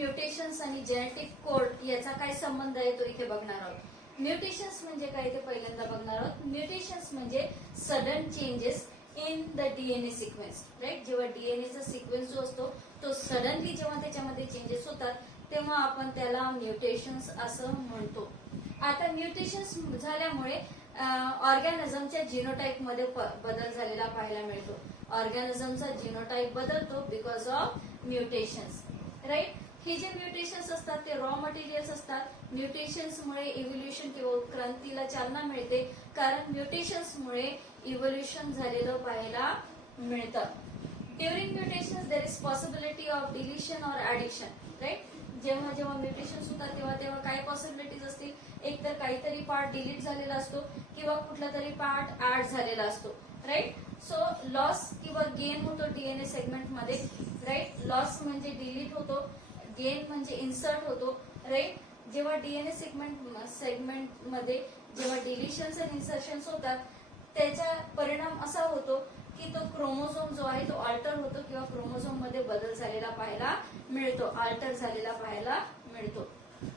Mutations आणि genetic code याचा काय संबंध आहे तो इथे बघणार आहोत. म्युटेशन्स म्हणजे काय ते पहिल्यांदा बघणार आहोत. म्युटेशन्स म्हणजे sudden changes in the DNA sequence, right. जेव्हा डीएनएचा सिक्वेन्स जो असतो तो सडनली जेव्हा त्याच्यामध्ये चेंजेस होतात तेव्हा आपण त्याला म्युटेशन्स असं म्हणतो. आता म्युटेशन्स झाल्यामुळे ऑर्गॅनिझमच्या जिनोटाईप मध्ये बदल झालेला पाहायला मिळतो. ऑर्गॅनिझमचा जिनोटाईप बदलतो बिकॉज ऑफ म्युटेशन्स, राईट. हे जे म्युटेशन्स असतात ते रॉ मटेरियल्स असतात. म्युटेशन्समुळे इव्होल्युशन किंवा उत्क्रांतीला चालना मिळते, कारण म्युटेशन्समुळे इव्होल्युशन झालेलं पाहायला मिळतं. During mutations there is possibility of deletion or addition, right. जेव्हा जेव्हा म्युटेशन्स होतात तेव्हा तेव्हा काय पॉसिबिलिटीज असतील, एक तर काहीतरी पार्ट डिलीट झालेला असतो किंवा कुठला तरी पार्ट ऍड झालेला असतो, राईट. सो लॉस किंवा गेन होतो डीएनए सेगमेंट मध्ये, राईट. लॉस म्हणजे डिलीट होतो, गेन म्हणजे इन्सर्ट होतो, राईट. जेव्हा डीएनए सेगमेंट मध्ये जेव्हा डिलिशन्स आणि इन्सर्शन्स होतात त्याचा परिणाम असा होतो की तो क्रोमोझोम जो आहे तो अल्टर होतो किंवा क्रोमोझोम मध्ये बदल झालेला पाहायला मिळतो, अल्टर झालेला पाहायला मिळतो.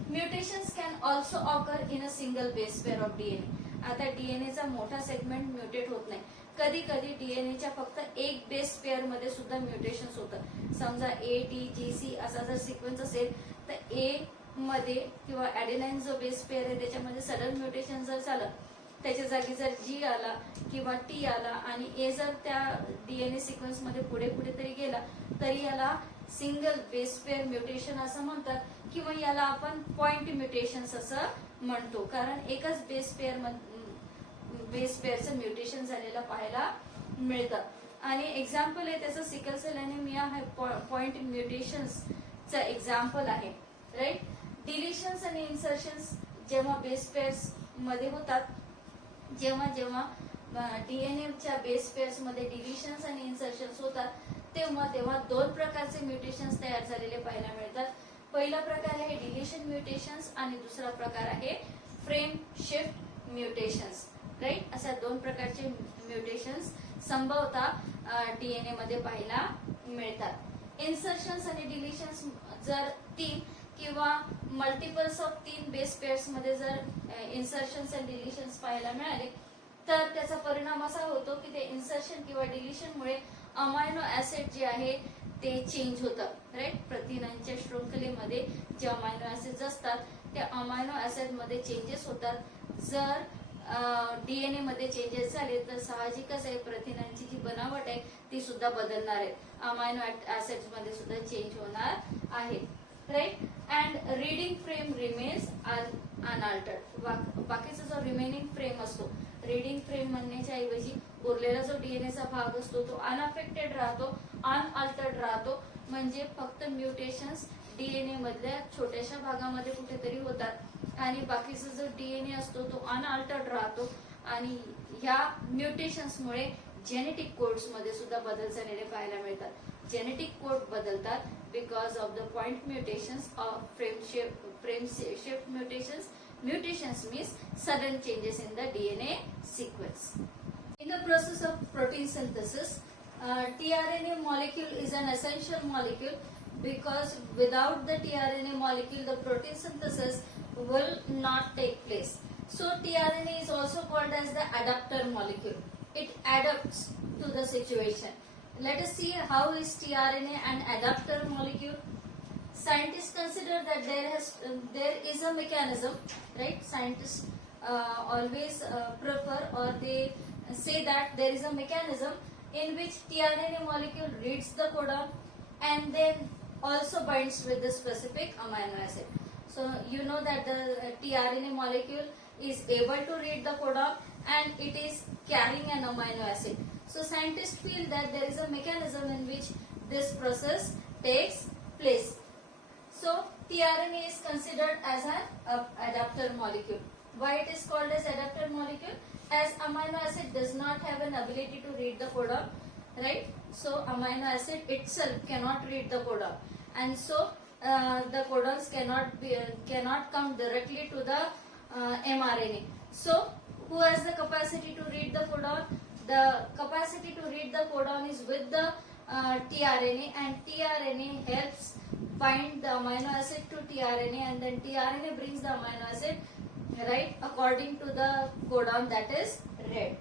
Mutations can also occur in a single base pair of DNA. आता डीएनएचा मोठा सेगमेंट म्युटेट होत नाही. कधी कधी डीएनएच्या फक्त एक बेस पेअर मध्ये सुद्धा म्युटेशन्स होतं. समजा ए टी जी सी असा जर सिक्वेन्स असेल तर ए मध्ये किंवा ऍडेनाइन जो बेस पेअर आहे त्याच्यामध्ये सडन म्युटेशन जर झालं, त्याच्या जागी जर जी आला किंवा टी आला आणि ए जर त्या डीएनए सिक्वेन्स मध्ये पुढे पुढे तरी गेला तरी याला सिंगल बेस पेअर म्युटेशन असं म्हणतात, किंवा याला आपण पॉइंट म्युटेशन्स असं म्हणतो, कारण एकच बेस पेअरचं म्युटेशन झालेलं पाहायला मिळतं. आणि एक्झाम्पल आहे त्याचं सिकल सेल अॅनिमिया हे पॉइंट म्युटेशन्सचं एक्झाम्पल आहे, राईट. डिलिशन्स आणि इन्सर्शन्स जेव्हा बेस पेअर्स मध्ये होतात, जेव्हा जेव्हा डीएनएच्या बेस पेअर्स मध्ये डिलिशन्स आणि इन्सर्शन्स होतात तेव्हा तेव्हा दोन प्रकारचे म्युटेशन्स तयार झालेले पाहायला मिळतात. पहिला प्रकार आहे डिलिशन म्युटेशन्स आणि दुसरा प्रकार आहे फ्रेम शिफ्ट म्युटेशन्स, राईट. अशा दोन प्रकारचे म्युटेशन्स संभवतः डीएनए मध्ये पाहायला मिळतात. इन्सर्शन्स आणि डिलिशन्स जर 3 किंवा मल्टिपल्स ऑफ 3 बेस पेअर्स मध्ये जर इन्सर्शन्स आणि डिलिशन्स पाहायला मिळाले तर त्याचा परिणाम असा होतो की ते इन्सर्शन किंवा डिलिशनमुळे अमायनो ऍसिड जे आहे ते चेंज होतं, राईट. प्रथिनांच्या शृंखलेमध्ये जे अमायनो ऍसिड्स असतात त्या अमायनो ऍसिड मध्ये चेंजेस होतात. जर डीएनए मध्ये चेंजेस झाले तर साहजिकच आहे प्रथिनांची जी बनावट आहे ती सुद्धा बदलणार आहे, अमायनो ऍसिड्स मध्ये सुद्धा चेंज होणार आहे, right. And reading frame remains unaltered. बाकीचा जो रिमेनिंग फ्रेम असतो, रीडिंग फ्रेम म्हणण्याच्या ऐवजी उरलेला जो डीएनएचा भाग असतो तो अनअफेक्टेड राहतो, अनअल्टर्ड राहतो. म्हणजे फक्त म्युटेशन्स डीएनए मधल्या छोट्याशा भागामध्ये कुठेतरी होतात आणि बाकीचा जो डीएनए असतो तो अनअल्टर्ड राहतो. आणि ह्या म्युटेशन्समुळे जेनेटिक कोड्स मध्ये सुद्धा बदल झालेले पाहायला मिळतात. जेनेटिक कोड बदलतात because of the point mutations of frame shift mutations. Mutations means sudden changes in the DNA sequence. In the process of protein synthesis, tRNA molecule is an essential molecule because without the tRNA molecule, the protein synthesis will not take place. So tRNA is also called as the adapter molecule. It adapts to the situation. Let us see how is tRNA an adapter molecule. Scientists consider that there is a mechanism, right? Scientists always prefer or they say that there is a mechanism in which tRNA molecule reads the codon and then also binds with the specific amino acid. So you know that the tRNA molecule is able to read the codon and it is carrying an amino acid. So scientists feel that there is a mechanism in which this process takes place. So tRNA is considered as an adapter molecule. Why it is called as adapter molecule? As amino acid does not have an ability to read the codon, right? So amino acid itself cannot read the codon, and so the codons cannot come directly to the mRNA. So who has the capacity to read the codon? The capacity to read the codon is with the tRNA, and tRNA helps bind the amino acid to tRNA, and then tRNA brings the amino acid right according to the codon that is red.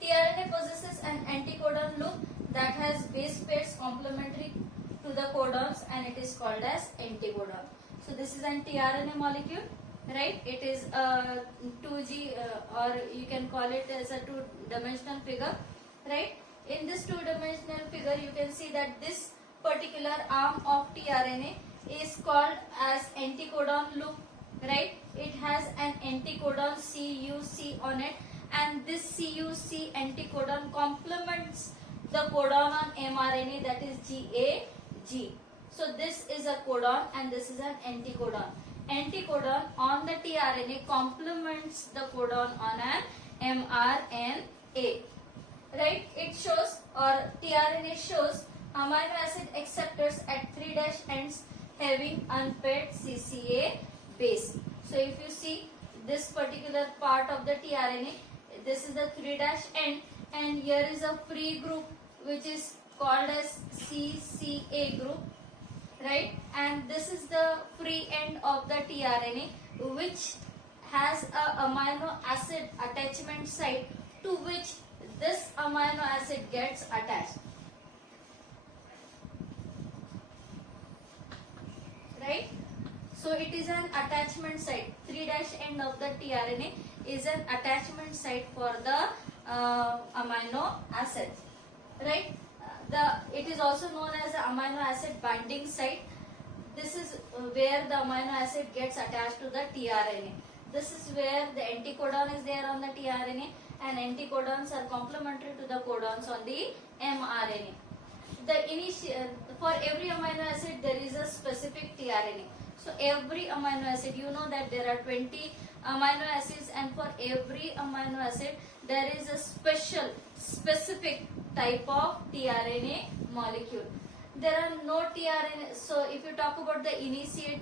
tRNA possesses an anticodon loop that has base pairs complementary to the codons, and it is called as anticodon. So this is an tRNA molecule, right? It is a 2G or you can call it as a two-dimensional figure, right? In this two-dimensional figure, you can see that this particular arm of tRNA is called as anticodon loop, right? It has an anticodon CUC on it, and this CUC anticodon complements the codon on mRNA, that is GAG. So this is a codon and this is an anticodon. Anticodon on the tRNA complements the codon on an mRNA, right? It shows, or tRNA shows, amino acid acceptors at 3' ends having unpaired CCA base. So if you see this particular part of the tRNA, this is the 3' end, and here is a free group which is called as CCA group, right? And this is the free end of the tRNA, which has a amino acid attachment site to which this amino acid gets attached, right? So it is an attachment site. 3' end of the tRNA is an attachment site for the amino acid, right? It is also known as the amino acid binding site. This is where the amino acid gets attached to the tRNA. This is where the anticodon is there on the tRNA, and anticodons are complementary to the codons on the mRNA. For every amino acid there is a specific tRNA. So every amino acid, you know that there are 20 amino acids, and for every amino acid there is a specific type of tRNA molecule. There are no tRNA. So if you talk about the initiation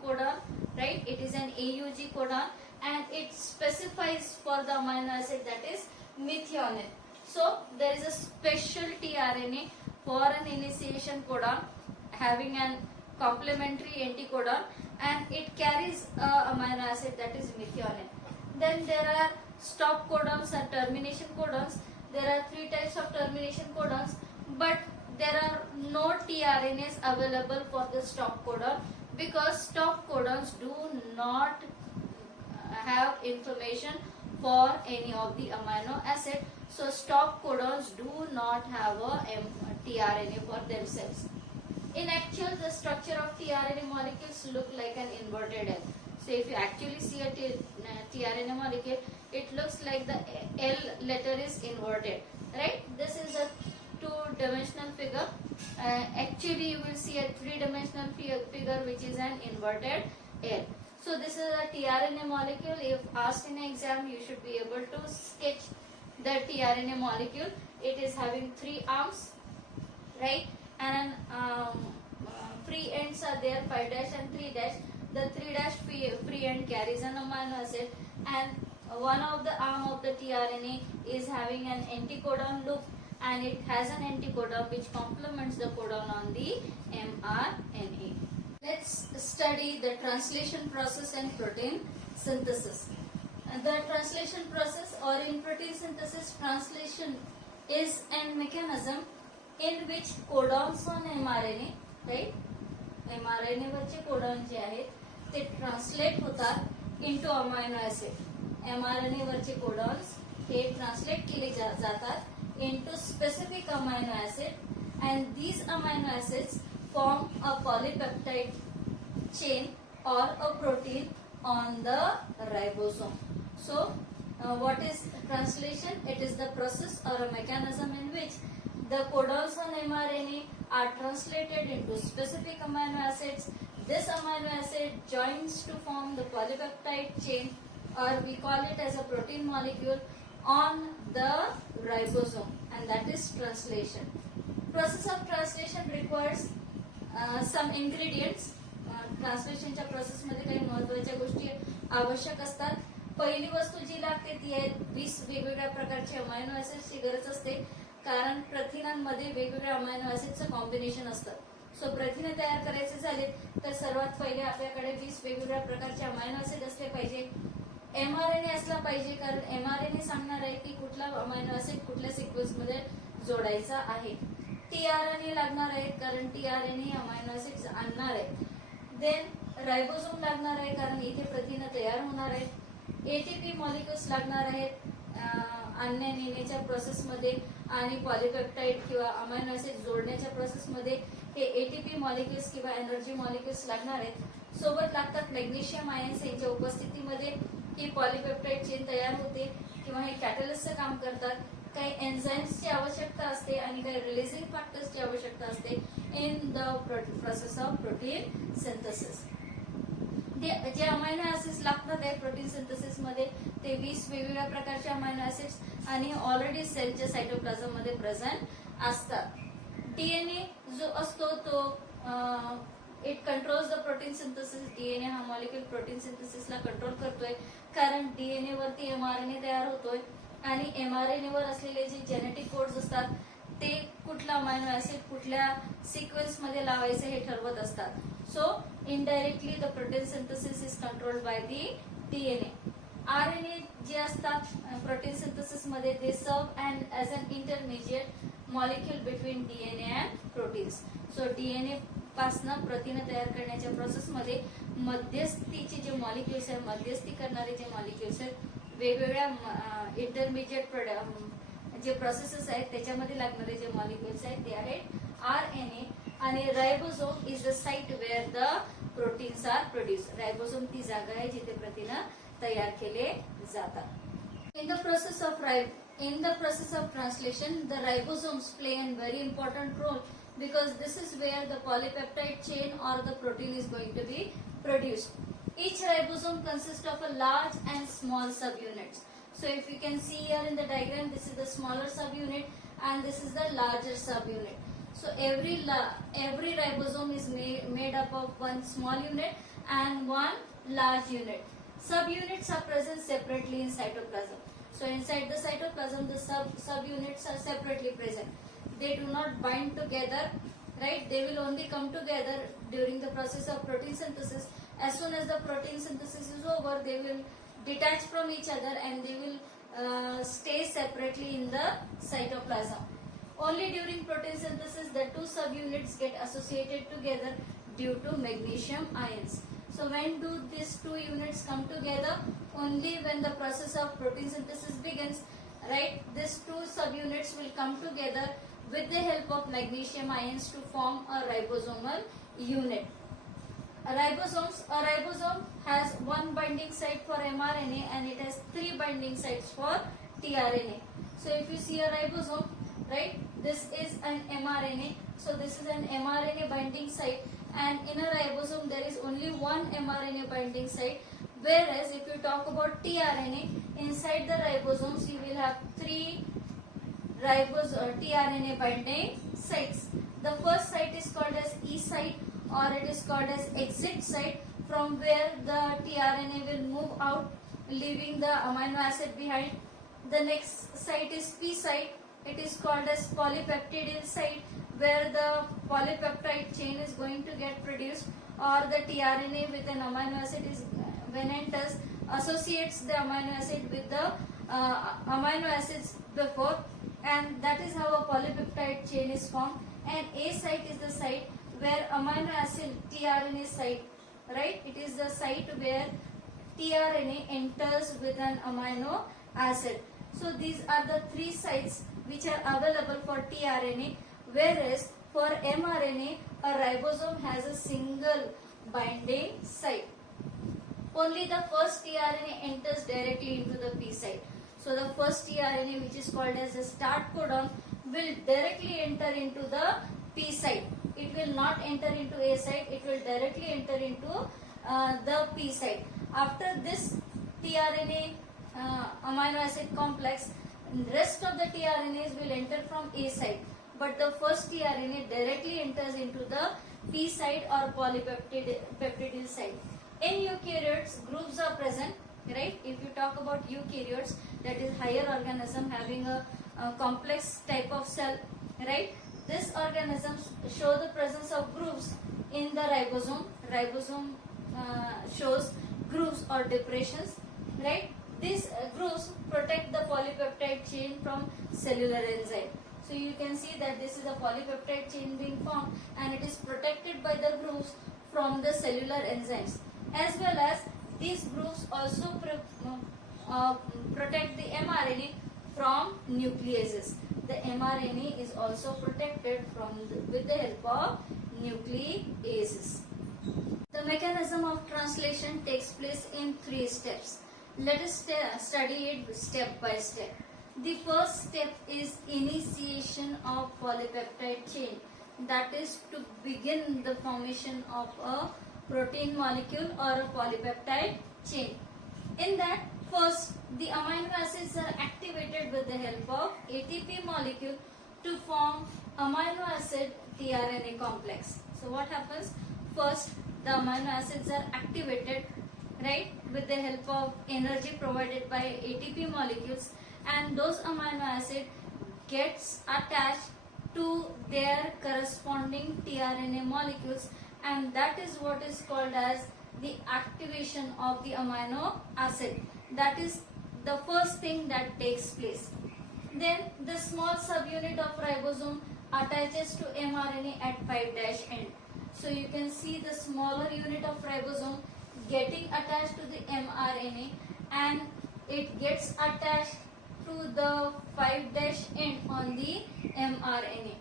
codon, right? It is an AUG codon, and it specifies for the amino acid that is methionine. So there is a special tRNA for an initiation codon having an complementary anticodon, and it carries a amino acid that is methionine. Then there are stop codons and termination codons. There are 3 types of termination codons, but there are no tRNAs available for the stop codon, because stop codons do not have information for any of the amino acid. So stop codons do not have a tRNA for themselves. In actual, the structure of tRNA molecules look like an inverted L. So if you actually see a tRNA molecule, it looks like the L letter is inverted, right? This is a two-dimensional figure. Actually, you will see a three-dimensional figure which is an inverted L. So this is a tRNA molecule. If asked in an exam, you should be able to sketch the tRNA molecule. It is having 3 arms, right? And free ends are there, 5' and 3'. The 3' free end carries an amino acid, and one of the arm of the tRNA is having an anticodon loop, and it has an anticodon which complements the codon on the mRNA. Let's study the translation process and protein synthesis. The translation process, or in protein synthesis, translation is a mechanism in which codons on mRNA, right? mRNA वरचे codon जे आहेत ते translate होतात into amino acid. mRNA वरचे codons हे translate केले जातात into specific amino acid, and these amino acids form a polypeptide chain or a protein on the ribosome. So what is translation? It is the process or a mechanism in which the codons on mRNA are translated into specific amino acids. This amino acid joins to form the polypeptide chain, or we call it as a protein molecule, on the ribosome, and that is translation. Process of translation requires some ingredients. ट्रान्सलेशनच्या प्रोसेसमध्ये काही महत्त्वाच्या गोष्टी आवश्यक असतात. पहिली वस्तू जी लागते ती आहे 20 वेगवेगळ्या प्रकारचे अमायनो ऍसिड्सची गरज असते, कारण प्रथिनांमध्ये वेगवेगळ्या अमायनो ऍसिडचं कॉम्बिनेशन असतं. सो प्रथिने तयार करायचे झाले तर सर्वात पहिले आपल्याकडे 20 वेगवेगळ्या प्रकारचे अमायनो ऍसिड असले पाहिजे. mRNA असला पाहिजे, कारण mRNA सांगणार आहे की कुठला अमायनो ऍसिड कुठल्या सिक्वेन्स मध्ये जोडायचा आहे. tRNA लागणार आहे, कारण tRNA अमायनो ऍसिड आणणार आहे. देन रायबोसोम लागणार आहे, कारण इथे प्रथिने तयार होणार आहेत. एटीपी मॉलिक्युल्स लागणार आहेत आणण्या नेण्याच्या प्रोसेसमध्ये, आणि पॉलिपेप्टाइड किंवा अमायनो ऍसिड जोडण्याच्या प्रोसेसमध्ये हे एटीपी मॉलिक्युल्स किंवा एनर्जी मॉलिक्युल्स लागणार आहेत. सोबत लागतात मॅग्नेशियम आयन्स. यांच्या उपस्थितीमध्ये ही पॉलिपेप्टाइड चेन तयार होते किंवा हे कॅटलिस्टचं काम करतात. काही एन्झाईम्सची आवश्यकता असते आणि काही रिलीजिंग फॅक्टर्सची आवश्यकता असते in the process of protein synthesis. J amino acids लागतात आहे प्रोटीन सिंथेसिस मध्ये ते 20 वेगवेगळ्या प्रकारचे अमायनो ऍसिड्स आणि ऑलरेडी सेलच्या सायटोप्लाझम मध्ये प्रेझेंट असतात. डीएनए जो असतो तो it controls the protein synthesis. DNA हा मॉलिक्यूल प्रोटीन सिंथेसिसला कंट्रोल करतोय, कारण डीएनए वरती एमआरएनए तयार होतोय आणि एमआरएनए वर असलेले जे जेनेटिक कोड्स असतात ते कुठला अमायनो ऍसिड कुठल्या सिक्वेन्स मध्ये लावायचे हे ठरवत असतात. So indirectly the protein synthesis is controlled by the DNA. RNA जे असतात प्रोटीन सिंथेसिस मध्ये ते सर्व and as an intermediate molecule between DNA and proteins. So DNA पासनं प्रथिने तयार करण्याच्या प्रोसेसमध्ये मध्यस्थीचे जे मॉलिक्युल्स आहेत, मध्यस्थी करणारे जे मॉलिक्युल्स आहेत, वेगवेगळ्या इंटरमिजिएट जे प्रोसेसेस आहेत त्याच्यामध्ये लागणारे जे मॉलिक्युल्स आहेत ते आहेत आरएनए. आणि ribosome is the site where the proteins are produce. Ribosome ती जागा आहे जिथे प्रथिने तयार केले जातात. In the process of translation, the ribosomes play a very important role because this is where the polypeptide chain or the protein is going to be produced. Each ribosome consists of a large and small subunits. So if you can see here in the diagram, this is the smaller subunit and this is the larger subunit. So every ribosome is made up of one small unit and one large unit. Subunits are present separately in cytoplasm. So inside the cytoplasm, the subunits are separately present. They do not bind together, right? They will only come together during the process of protein synthesis. As soon as the protein synthesis is over, they will detach from each other and they will stay separately in the cytoplasm. Only during protein synthesis, the two subunits get associated together due to magnesium ions. So when do these two units come together? Only when the process of protein synthesis begins, right? These two subunits will come together with the help of magnesium ions to form a ribosomal unit. A ribosome has one binding site for mRNA and it has 3 binding sites for tRNA. So if you see a ribosome, right, this is an mRNA. So this is an mRNA binding site, and in a ribosome there is only one mRNA binding site. Whereas if you talk about tRNA, inside the ribosomes you will have 3 tRNA binding sites. The first site is called as E site, or it is called as exit site, from where the tRNA will move out, leaving the amino acid behind. The next site is P site. It is called as polypeptidyl site, where the polypeptide chain is going to get produced, or the tRNA with an amino acid is when enters associates the amino acid with the amino acids before, and that is how a polypeptide chain is formed. And A site is the site where amino acid tRNA site, right? It is the site where tRNA enters with an amino acid. So these are the 3 sites which are available for tRNA, whereas for mRNA, a ribosome has a single binding site. Only the first tRNA enters directly into the P site. So the first tRNA, which is called as the start codon, will directly enter into the P site. It will not enter into A site, it will directly enter into the P site. After this tRNA amino acid complex, rest of the tRNAs will enter from A site, but the first tRNA directly enters into the P site or polypeptidyl site. In eukaryotes, groups are present, right? If you talk about eukaryotes, that is higher organism having a complex type of cell, right? These organisms show the presence of grooves in the ribosome. Ribosome shows grooves or depressions, right? These grooves protect the polypeptide chain from cellular enzyme. So you can see that this is a polypeptide chain being formed, and it is protected by the grooves from the cellular enzymes, as well as these grooves also protect the mRNA from nucleases. The mRNA is also protected with the help of nucleases. The mechanism of translation takes place in 3 steps. Let us study it step by step. The first step is initiation of polypeptide chain, that is to begin the formation of a protein molecule or a polypeptide chain. In that, first the amino acids are activated with the help of ATP molecule to form amino acid tRNA complex. So what happens? First the amino acids are activated, right, with the help of energy provided by ATP molecules, and those amino acid gets attached to their corresponding tRNA molecules, and that is what is called as the activation of the amino acid. That is the first thing that takes place. Then the small subunit of ribosome attaches to mRNA at 5' end. So you can see the smaller unit of ribosome getting attached to the mRNA, and it gets attached to the 5' end on the mRNA,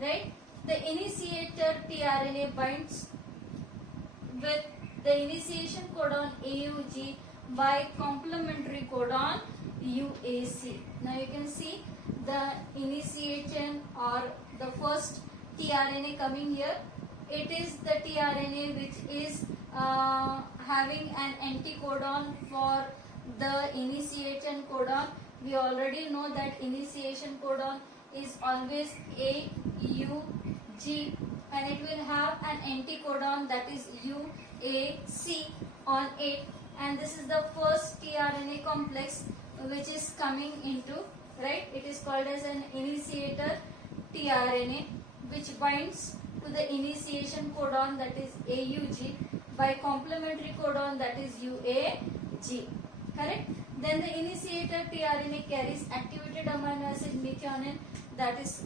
right? The initiator tRNA binds with the initiation codon AUG by complementary codon UAC. Now you can see the initiation or the first tRNA coming here. It is the tRNA which is having an anticodon for the initiation codon. We already know that initiation codon is always AUG, and it will have an anticodon that is UAC on it, and this is the first tRNA complex which is coming into, right? It is called as an initiator tRNA, which binds to the initiation codon that is AUG by complementary codon that is UAG, correct? Then the initiator tRNA carries activated amino acid methionine, that is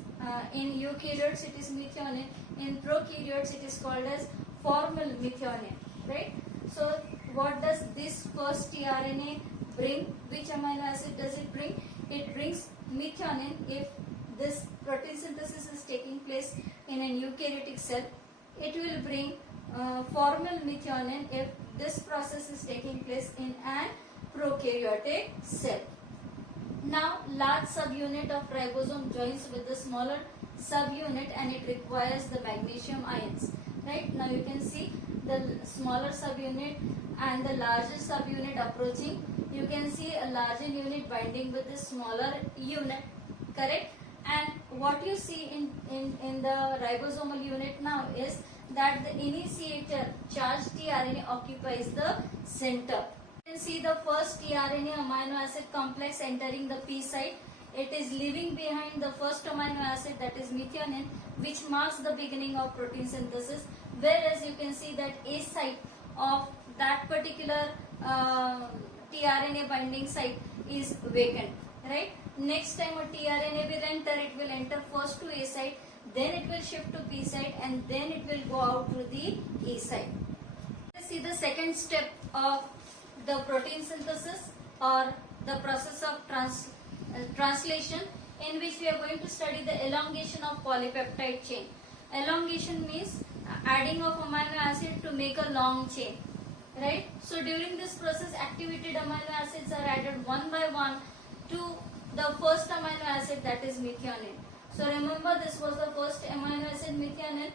in eukaryotes it is methionine, in prokaryotes it is called as formal methionine, right? So what does this first tRNA bring? Which amino acid does it bring? It brings methionine. If this protein synthesis is taking place in an eukaryotic cell, it will bring formal methionine if this process is taking place in an prokaryotic cell. Now large subunit of ribosome joins with the smaller subunit, and it requires the magnesium ions, right? Now you can see the smaller subunit and the larger subunit approaching. You can see a larger unit binding with the smaller unit, correct? And what you see in the ribosomal unit now is that the initiator charged tRNA occupies the center. You can see the first tRNA amino acid complex entering the P site. It is leaving behind the first amino acid, that is methionine, which marks the beginning of protein synthesis, whereas you can see that A site of that particular tRNA binding site is vacant, right? Next time a tRNA will enter, it will enter first to A site, then it will shift to P site, and then it will go out to the E site. Let's see the second step of the protein synthesis or the process of translation, in which we are going to study the elongation of polypeptide chain. Elongation means adding of amino acid to make a long chain, right? So during this process, activated amino acids are added one by one to the first amino acid, that is methionine. So remember, this was the first amino acid methionine,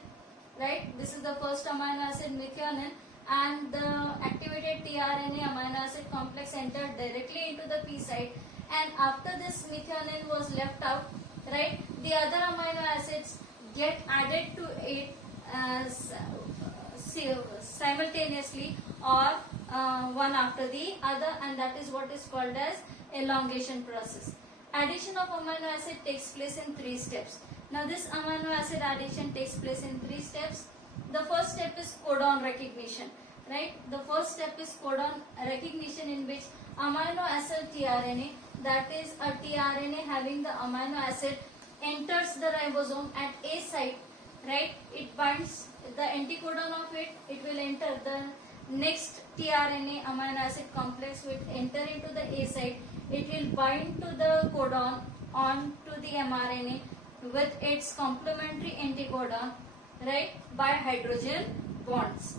right? This is the first amino acid methionine, and the activated tRNA amino acid complex entered directly into the P site, and after this methionine was left out, right, the other amino acids get added to it simultaneously or one after the other, and that is what is called as elongation process. Addition of amino acid takes place in 3 steps. Now this amino acid addition takes place in 3 steps. The first step is codon recognition, right? The first step is codon recognition, in which amino acid tRNA, that is a tRNA having the amino acid, enters the ribosome at A site, right? It binds the anticodon of it, it will enter the next tRNA amino acid complex, will enter into the A site, it will bind to the codon on to the mRNA with its complementary anticodon, right, by hydrogen bonds,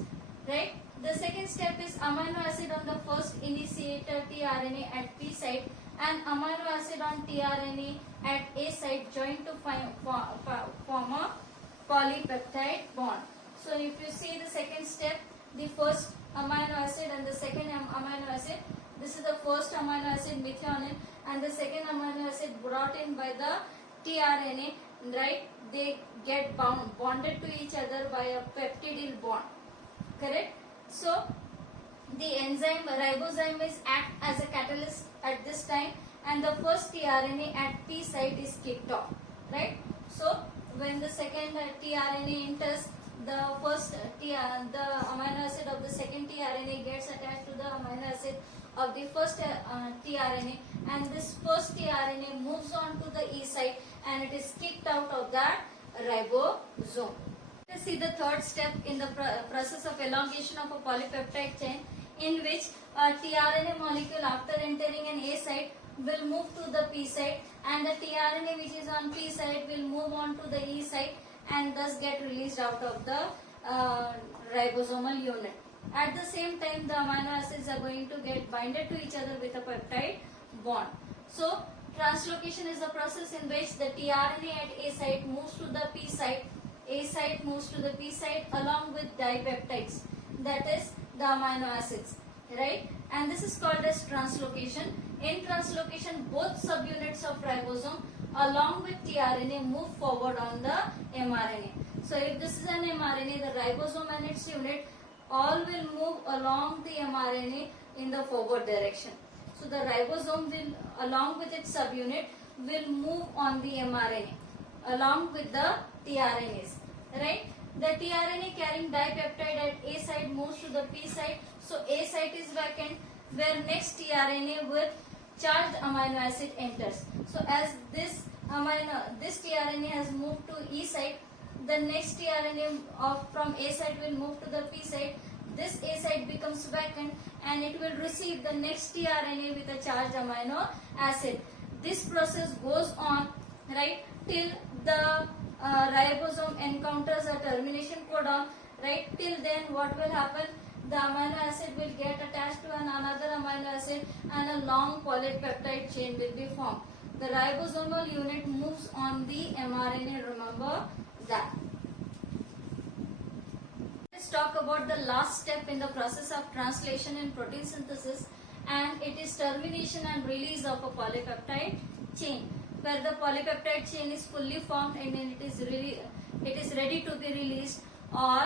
right? The second step is amino acid on the first initiator tRNA at P site and amino acid on tRNA at A site join to form a polypeptide bond. So if you see the second step, the first amino acid and the second amino acid, this is the first amino acid methionine and the second amino acid brought in by the tRNA, right? They get bonded to each other by a peptidyl bond, correct? So the enzyme ribozyme is act as a catalyst at this time and the first tRNA at P site is kicked off, right? So when the second tRNA enters, the first the amino acid of the second tRNA gets attached to the amino acid of the first tRNA, and this first tRNA moves on to the E site and it is kicked out of that ribosome. Let's see the third step in the process of elongation of a polypeptide chain, in which a tRNA molecule after entering an A site will move to the P site and the tRNA which is on P site will move on to the E site and thus get released out of the ribosomal unit. At the same time, the amino acids are going to get binded to each other with a peptide bond. So translocation is the process in which the tRNA at A site moves to the P site, A site moves to the P site along with dipeptides, that is the amino acids, right? And this is called as translocation. In translocation, both subunits of ribosome along with tRNA move forward on the mRNA. So if this is an mRNA, the ribosome and its unit all will move along the mRNA in the forward direction. So the ribosome will, along with its subunit, will move on the mRNA along with the tRNAs, right? The tRNA carrying dipeptide at A site moves to the P site. So A site is vacant, where next tRNA with charged amino acid enters. So as this tRNA has moved to E site, the next tRNA from A site will move to the P site. This A site becomes vacant and it will receive the next tRNA with a charged amino acid. This process goes on, right, till the ribosome encounters a termination codon, right? Till then what will happen? The amino acid will get attached to another amino acid and a long polypeptide chain will be formed. The ribosomal unit moves on the mRNA, remember that. Let's talk about the last step in the process of translation in protein synthesis, and it is termination and release of a polypeptide chain, where the polypeptide chain is fully formed and it is ready to be released, or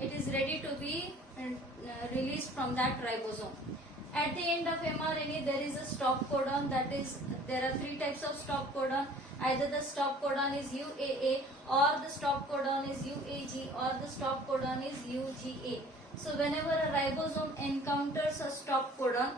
it is ready to be released from that ribosome. At the end of mRNA, there is a stop codon. That is, there are 3 types of stop codon. Either the stop codon is UAA, or the stop codon is UAG, or the stop codon is UGA. So whenever a ribosome encounters a stop codon,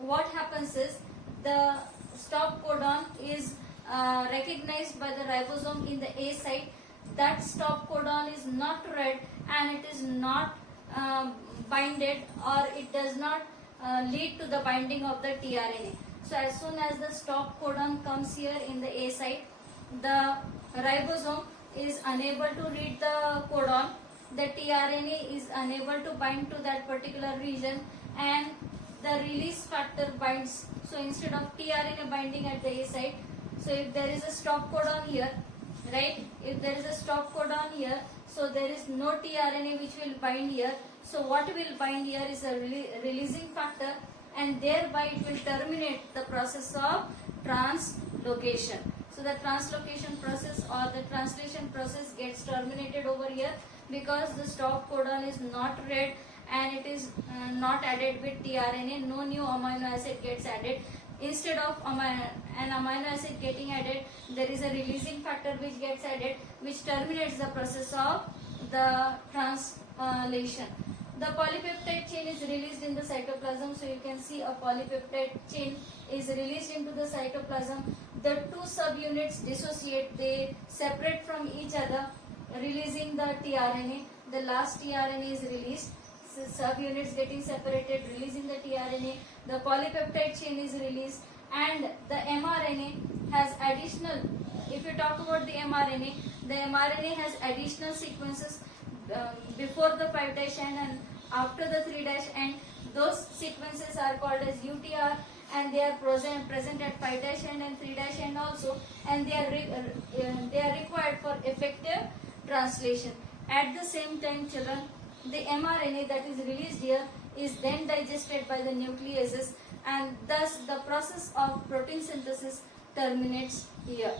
what happens is the stop codon is recognized by the ribosome in the A site. That stop codon is not read and it is not binded, or it does not lead to the binding of the tRNA. So as soon as the stop codon comes here in the A site, the ribosome is unable to read the codon, the tRNA is unable to bind to that particular region, and the release factor binds. So instead of tRNA binding at the A site, so if there is a stop codon here, right, if there is a stop codon here, so there is no tRNA which will bind here. So what will bind here is a releasing factor, and thereby it will terminate the process of translocation. So the translocation process or the translation process gets terminated over here because the stop codon is not read and it is not added with tRNA. No new amino acid gets added. instead of an amino acid getting added, there is a releasing factor which gets added, which terminates the process of the translation. The polypeptide chain is released in the cytoplasm. So you can see a polypeptide chain is released into the cytoplasm. The two subunits dissociate, they separate from each other, releasing the tRNA. The last tRNA is released. So subunits getting separated, releasing the tRNA. The polypeptide chain is released, and the mRNA has additional. If you talk about the mRNA has additional sequences before the 5' end and after the 3' end. Those sequences are called as UTR, and they are present at 5' end and 3' end also, and they are required for effective translation. At the same time, children, the mRNA that is released here is then digested by the nucleases, and thus the process of protein synthesis terminates here.